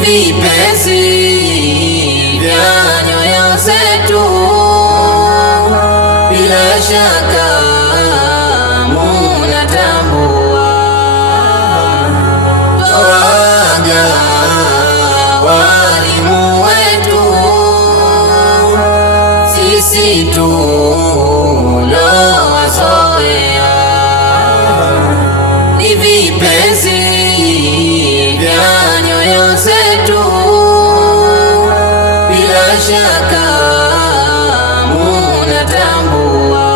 vipenzi vya nyoyo zetu, bila shaka munatambua. Twawaga walimu wetu, sisi tulowazoea. Ni vipenzi vya nyoyo zetu, bila shaka munatambua.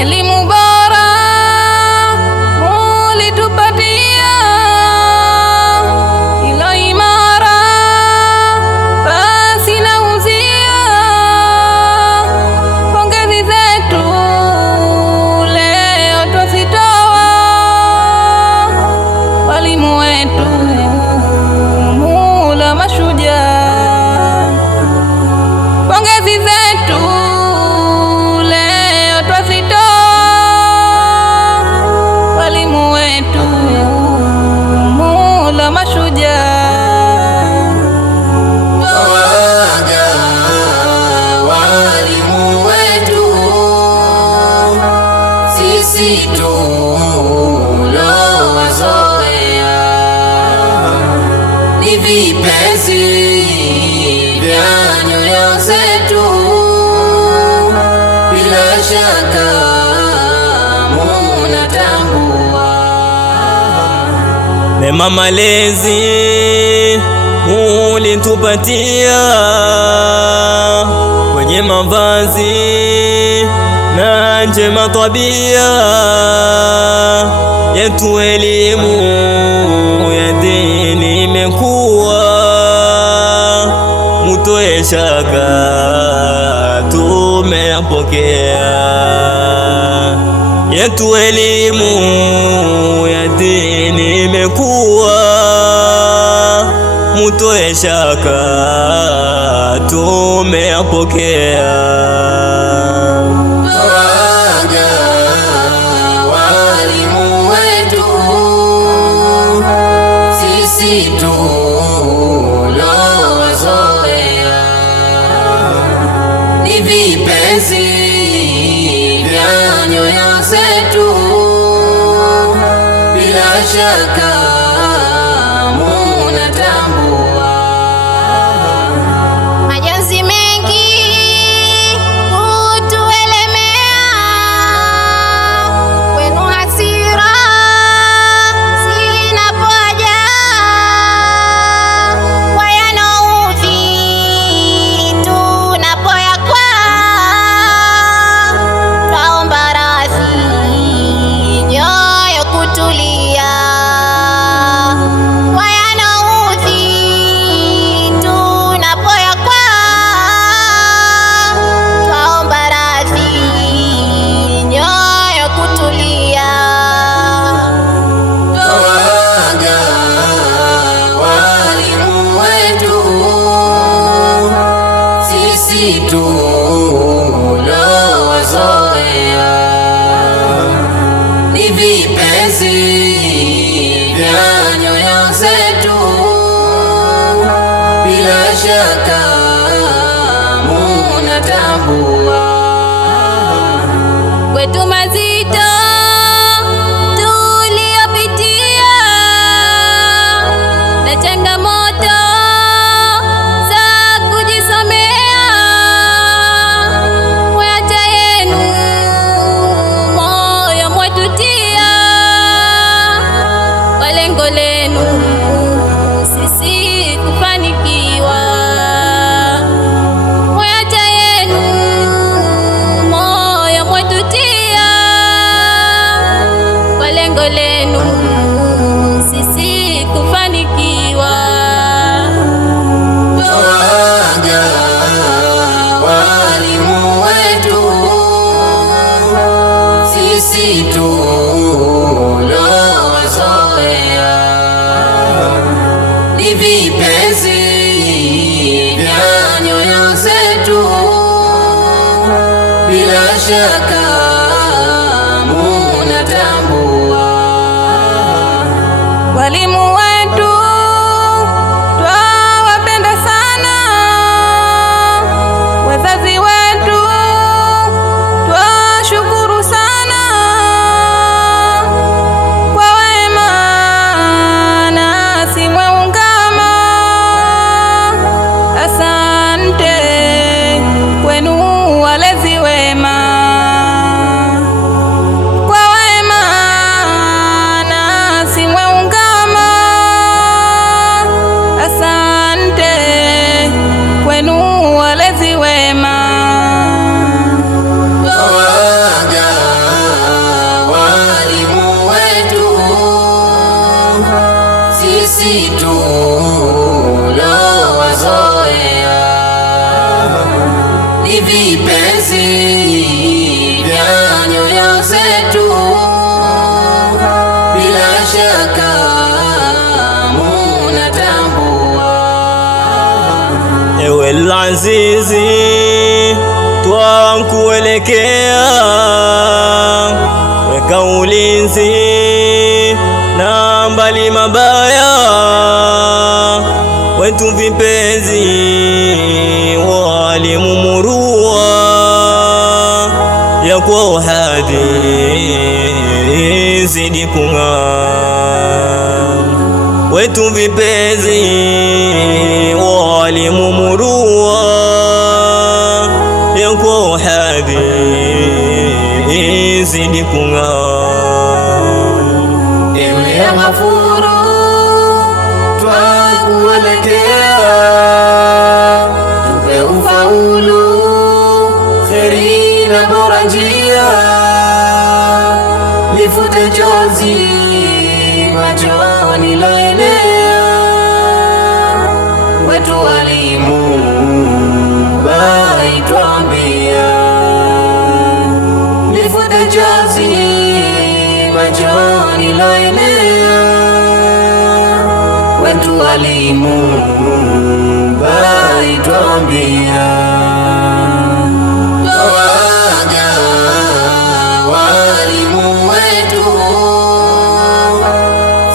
Elimu bora mulitupatia, ilo imara basi na uzia. Pongezi zetu leo twazitoa, walimu wetu mula mashujaa. Pongezi zetu leo twazitoa, walimu wetu mula mashujaa. Twawaga walimu wetu, sisi tulowazoea. Ni vipenzi vya nyoyo zetu, bila shaka munatambua. Mema malezi mulitupatia, kwenye mavazi na njema tabia yetu. Elimu ya dini imekuwa, mutoe shaka tumeyapokea. Yetu elimu ya dini imekuwa, mutoe shaka tumeyapokea. Twawaga walimu wetu, sisi tulowazoea. Ni vipenzi vya nyoyo zetu, bila shaka munatambua. Majonzi mengi hutuelemea, kwenu hasira zinapojaa, kwa yanaudhi tunapoyakwaa. Twaomba radhi nyoyo kutulia, kwa yanaudhi tunapoyakwaa. Twaomba radhi nyoyo kutulia. Twawaga walimu wetu, sisi tulowazoea. Ni vipenzi vya nyoyo zetu, bila shaka munatambua. Kwetu mazito tuliyopitia, na changamoto za kujisomea, wacha yenu moyo mwetutia, kwa lengo lenu sisi kufanikiwa. Wacha yenu moyo mwetutia, kwa lengo lenu sisi kufanikiwa. Twawaga walimu wetu, sisi tulowazoea. Ni vipenzi vya nyoyo zetu, bila shaka munatambua. Walimu wetu sisi tulowazoea ni vipenzi vya nyoyo zetu, bila shaka munatambua. Ewe Azizi, twakuelekea, weka ulinzi na mbali mabaya, wetu vipenzi walimumurua, ya kwa uhadi zidi kung'aa, wetu vipenzi walimumurua, ya kwa uhadi zidi kung'aa. Ewe ya Ghafuru, twakuelekea, tupe ufaulu, kheri na bora njia, lifute chozi machoni laenea, wetu walimu baitwambia, lifute chozi machoni laenea, wetu walimu baitwambia. Twawaga walimu wetu,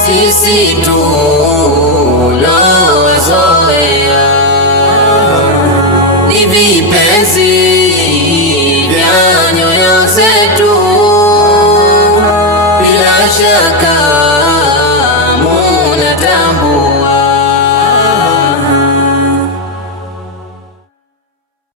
sisi tulowazoea ni vipenzi